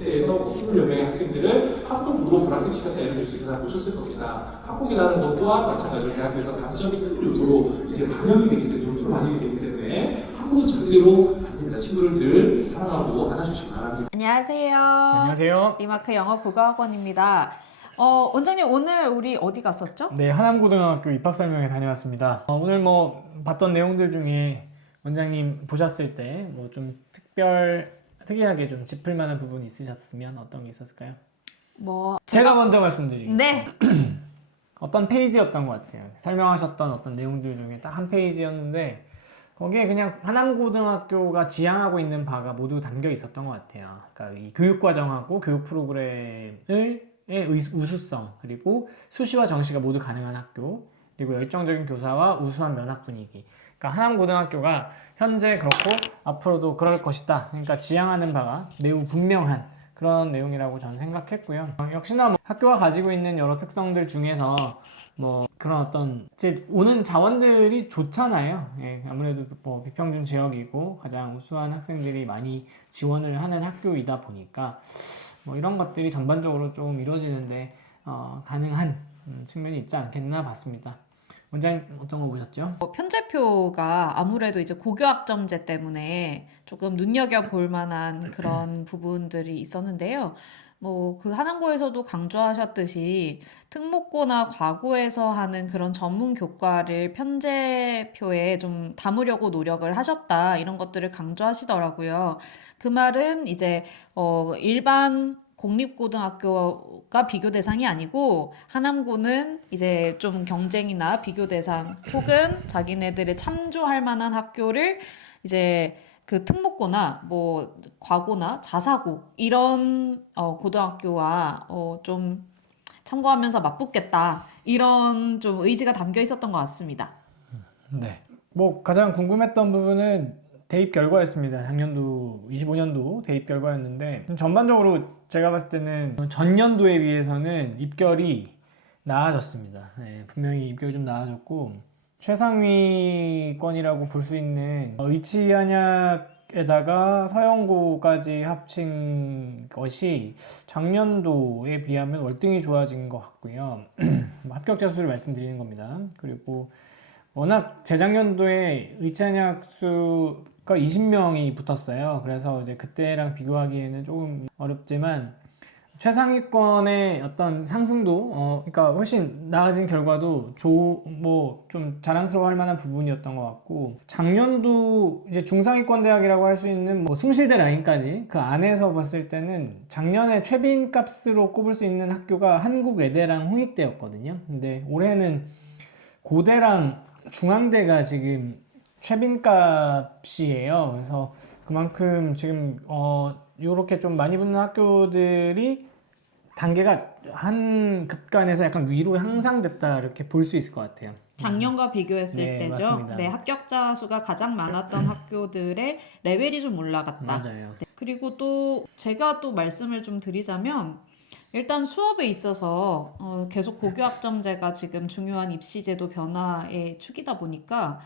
국대에서 20여 명의 학생들을 학부모로 불합격시켰다 이런 뉴스 기사 보셨을 겁니다. 학폭이라는 것 또한 마찬가지로 대학에서 감점이 큰 요소로 이제 반영이 되기 때문에 점수로 반영이 되기 때문에 학부모 절대로 안 됩니다. 친구를 늘 사랑하고 안아주시기 바랍니다. 안녕하세요. 안녕하세요. 리마크 영어 국어학원입니다. 원장님 오늘 우리 어디 갔었죠? 네, 하남고등학교 입학설명회 다녀왔습니다. 오늘 뭐 봤던 내용들 중에 원장님 보셨을 때 뭐 좀 특이하게 좀 짚을 만한 부분이 있으셨으면 어떤 게 있었을까요? 제가 먼저 말씀드리겠습니다. 네. 어떤 페이지였던 것 같아요. 설명하셨던 어떤 내용들 중에 딱 한 페이지였는데 거기에 그냥 하남고등학교가 지향하고 있는 바가 모두 담겨 있었던 것 같아요. 그러니까 이 교육과정하고 교육 프로그램의 우수성, 그리고 수시와 정시가 모두 가능한 학교, 그리고 열정적인 교사와 우수한 면학 분위기. 그러니까 하남고등학교가 현재 그렇고 앞으로도 그럴 것이다. 그러니까 지향하는 바가 매우 분명한 그런 내용이라고 저는 생각했고요. 역시나 뭐 학교가 가지고 있는 여러 특성들 중에서 뭐 그런 어떤 이제 오는 자원들이 좋잖아요. 예, 아무래도 뭐 비평준 지역이고 가장 우수한 학생들이 많이 지원을 하는 학교이다 보니까 뭐 이런 것들이 전반적으로 좀 이루어지는데 가능한 측면이 있지 않겠나 봤습니다. 원장님 어떤 거 보셨죠? 편제표가 아무래도 이제 고교학점제 때문에 조금 눈여겨볼 만한 그런 부분들이 있었는데요. 뭐 그 하남고에서도 강조하셨듯이 특목고나 과고에서 하는 그런 전문 교과를 편제표에 좀 담으려고 노력을 하셨다 이런 것들을 강조하시더라고요. 그 말은 이제 일반 공립고등학교가 비교 대상이 아니고 하남고는 이제 좀 경쟁이나 비교 대상 혹은 자기네들의 참조할 만한 학교를 이제 그 특목고나 뭐 과고나 자사고 이런 고등학교와 좀 참고하면서 맞붙겠다 이런 좀 의지가 담겨 있었던 것 같습니다. 네. 뭐 가장 궁금했던 부분은 대입 결과였습니다. 작년도 25년도 대입 결과였는데 전반적으로 제가 봤을 때는 전년도에 비해서는 입결이 나아졌습니다. 네, 분명히 입결이 좀 나아졌고 최상위권이라고 볼 수 있는 의치한약에다가 서영고까지 합친 것이 작년도에 비하면 월등히 좋아진 것 같고요. 합격자 수를 말씀드리는 겁니다. 그리고 워낙 재작년도에 의치한약 수가 20명이 붙었어요. 그래서 이제 그때랑 비교하기에는 조금 어렵지만 최상위권의 어떤 상승도 그러니까 훨씬 나아진 결과도 뭐 좀 자랑스러워할 만한 부분이었던 것 같고 작년도 이제 중상위권 대학이라고 할 수 있는 뭐 숭실대 라인까지 그 안에서 봤을 때는 작년에 최빈 값으로 꼽을 수 있는 학교가 한국외대랑 홍익대였거든요. 근데 올해는 고대랑 중앙대가 지금 최빈 값이에요. 그래서 그만큼 지금 요렇게 좀 많이 붙는 학교들이 단계가 한 급간에서 약간 위로 향상됐다 이렇게 볼 수 있을 것 같아요. 작년과 비교했을 네, 때죠. 맞습니다. 네, 합격자 수가 가장 많았던 학교들의 레벨이 좀 올라갔다. 맞아요. 네, 그리고 또 제가 또 말씀을 좀 드리자면 일단 수업에 있어서 계속 고교학점제가 지금 중요한 입시제도 변화의 축이다 보니까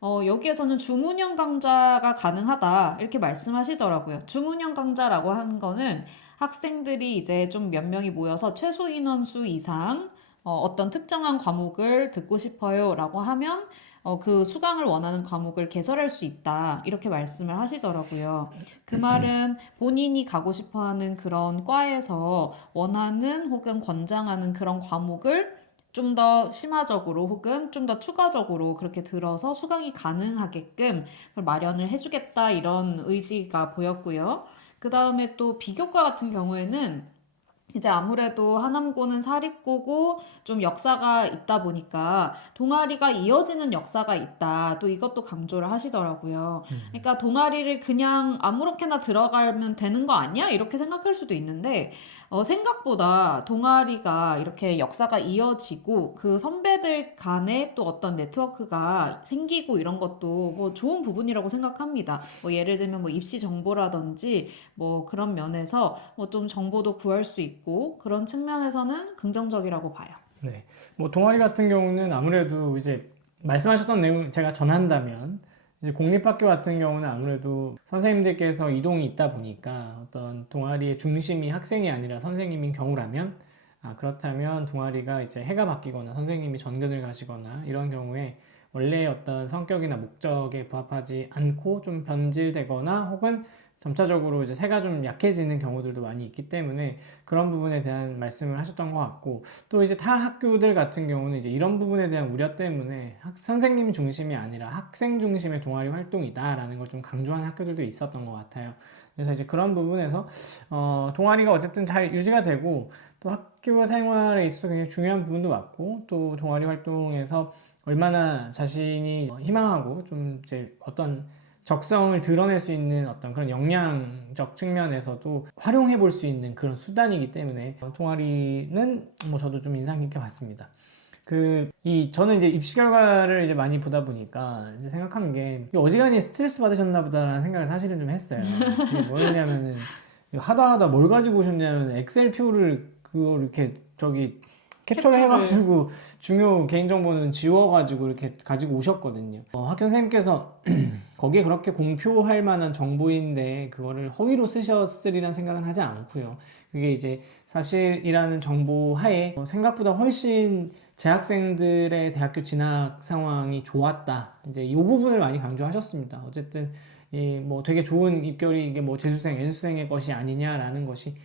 여기에서는 주문형 강좌가 가능하다 이렇게 말씀하시더라고요. 주문형 강좌라고 하는 거는 학생들이 이제 좀 몇 명이 모여서 최소 인원수 이상 어떤 특정한 과목을 듣고 싶어요 라고 하면 그 수강을 원하는 과목을 개설할 수 있다 이렇게 말씀을 하시더라고요. 그 말은 본인이 가고 싶어하는 그런 과에서 원하는 혹은 권장하는 그런 과목을 좀 더 심화적으로 혹은 좀 더 추가적으로 그렇게 들어서 수강이 가능하게끔 그걸 마련을 해주겠다 이런 의지가 보였고요. 그 다음에 또 비교과 같은 경우에는 이제 아무래도 하남고는 사립고고 좀 역사가 있다 보니까 동아리가 이어지는 역사가 있다. 또 이것도 강조를 하시더라고요. 그러니까 동아리를 그냥 아무렇게나 들어가면 되는 거 아니야? 이렇게 생각할 수도 있는데 생각보다 동아리가 이렇게 역사가 이어지고 그 선배들 간에 또 어떤 네트워크가 생기고 이런 것도 뭐 좋은 부분이라고 생각합니다. 뭐 예를 들면 뭐 입시 정보라든지 뭐 그런 면에서 뭐 좀 정보도 구할 수 있고 그런 측면에서는 긍정적이라고 봐요. 네. 뭐 동아리 같은 경우는 아무래도 이제 말씀하셨던 내용 제가 전한다면 이제 공립학교 같은 경우는 아무래도 선생님들께서 이동이 있다 보니까 어떤 동아리의 중심이 학생이 아니라 선생님인 경우라면 그렇다면 동아리가 이제 해가 바뀌거나 선생님이 전근을 가시거나 이런 경우에 원래의 어떤 성격이나 목적에 부합하지 않고 좀 변질되거나 혹은 점차적으로 이제 새가 좀 약해지는 경우들도 많이 있기 때문에 그런 부분에 대한 말씀을 하셨던 것 같고, 또 이제 타 학교들 같은 경우는 이제 이런 부분에 대한 우려 때문에 선생님 중심이 아니라 학생 중심의 동아리 활동이다라는 걸 좀 강조하는 학교들도 있었던 것 같아요. 그래서 이제 그런 부분에서 동아리가 어쨌든 잘 유지가 되고 또 학교 생활에 있어서 굉장히 중요한 부분도 맞고, 또 동아리 활동에서 얼마나 자신이 희망하고 좀 이제 어떤 적성을 드러낼 수 있는 어떤 그런 역량적 측면에서도 활용해 볼 수 있는 그런 수단이기 때문에 동아리는 뭐 저도 좀 인상 깊게 봤습니다. 저는 이제 입시 결과를 이제 많이 보다 보니까 이제 생각한 게 어지간히 스트레스 받으셨나 보다라는 생각을 사실은 좀 했어요. 그게 뭐였냐면은 하다 뭘 가지고 오셨냐면 엑셀 표를 그걸 이렇게 캡처를 해가지고 중요 개인정보는 지워가지고 이렇게 가지고 오셨거든요. 학교 선생님께서 거기에 그렇게 공표할 만한 정보인데 그거를 허위로 쓰셨으리란 생각은 하지 않고요. 그게 이제 사실이라는 정보 하에 생각보다 훨씬 재학생들의 대학교 진학 상황이 좋았다. 이제 이 부분을 많이 강조하셨습니다. 어쨌든 뭐 되게 좋은 입결이 이게 뭐 재수생, N수생의 것이 아니냐라는 것이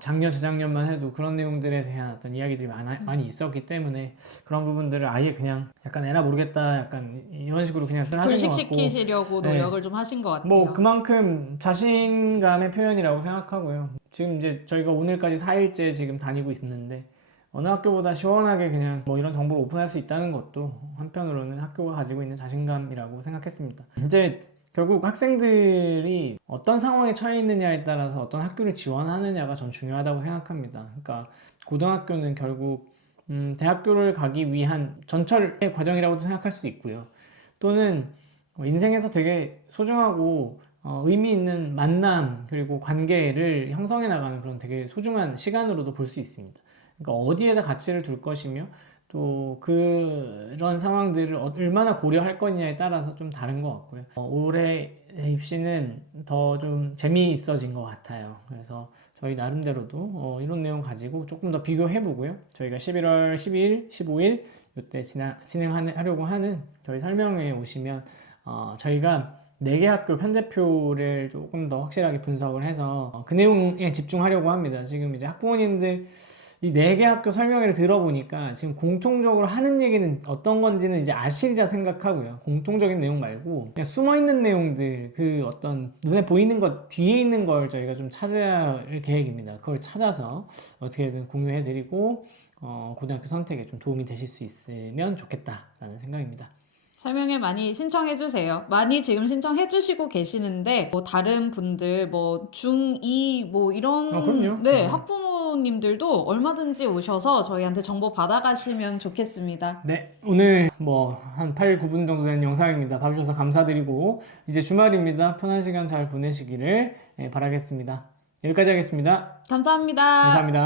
작년, 재작년만 해도 그런 내용들에 대한 어떤 이야기들이 많이 있었기 때문에 그런 부분들을 아예 그냥 약간 에라 모르겠다 약간 이런 식으로 그냥 하신 것 같고, 불식시키시려고 노력을 좀 하신 것 같아요. 뭐 그만큼 자신감의 표현이라고 생각하고요. 지금 이제 저희가 오늘까지 4일째 지금 다니고 있는데 어느 학교보다 시원하게 그냥 뭐 이런 정보를 오픈할 수 있다는 것도 한편으로는 학교가 가지고 있는 자신감이라고 생각했습니다. 이제 결국 학생들이 어떤 상황에 처해 있느냐에 따라서 어떤 학교를 지원하느냐가 전 중요하다고 생각합니다. 그러니까 고등학교는 결국 대학교를 가기 위한 전철의 과정이라고도 생각할 수도 있고요. 또는 인생에서 되게 소중하고 의미 있는 만남 그리고 관계를 형성해 나가는 그런 되게 소중한 시간으로도 볼 수 있습니다. 그러니까 어디에다 가치를 둘 것이며 또 그런 상황들을 얼마나 고려할 거냐에 따라서 좀 다른 것 같고요. 올해 입시는 더 좀 재미있어진 것 같아요. 그래서 저희 나름대로도 이런 내용 가지고 조금 더 비교해보고요. 저희가 11월 12일, 15일 이때 진행하려고 하는 저희 설명회에 오시면 저희가 4개 학교 편제표를 조금 더 확실하게 분석을 해서 그 내용에 집중하려고 합니다. 지금 이제 학부모님들 이 4개 학교 설명회를 들어보니까 지금 공통적으로 하는 얘기는 어떤 건지는 이제 아시리라 생각하고요. 공통적인 내용 말고 그냥 숨어있는 내용들, 그 어떤 눈에 보이는 것 뒤에 있는 걸 저희가 좀 찾아야 할 계획입니다. 그걸 찾아서 어떻게든 공유해드리고 고등학교 선택에 좀 도움이 되실 수 있으면 좋겠다라는 생각입니다. 설명회 많이 신청해주세요. 많이 지금 신청해주시고 계시는데 뭐 다른 분들 뭐 중2 뭐 이런 그럼요. 네 학부모님들도 얼마든지 오셔서 저희한테 정보 받아가시면 좋겠습니다. 네, 오늘 뭐 한 8, 9분 정도 된 영상입니다. 봐주셔서 감사드리고 이제 주말입니다. 편한 시간 잘 보내시기를 바라겠습니다. 여기까지 하겠습니다. 감사합니다. 감사합니다.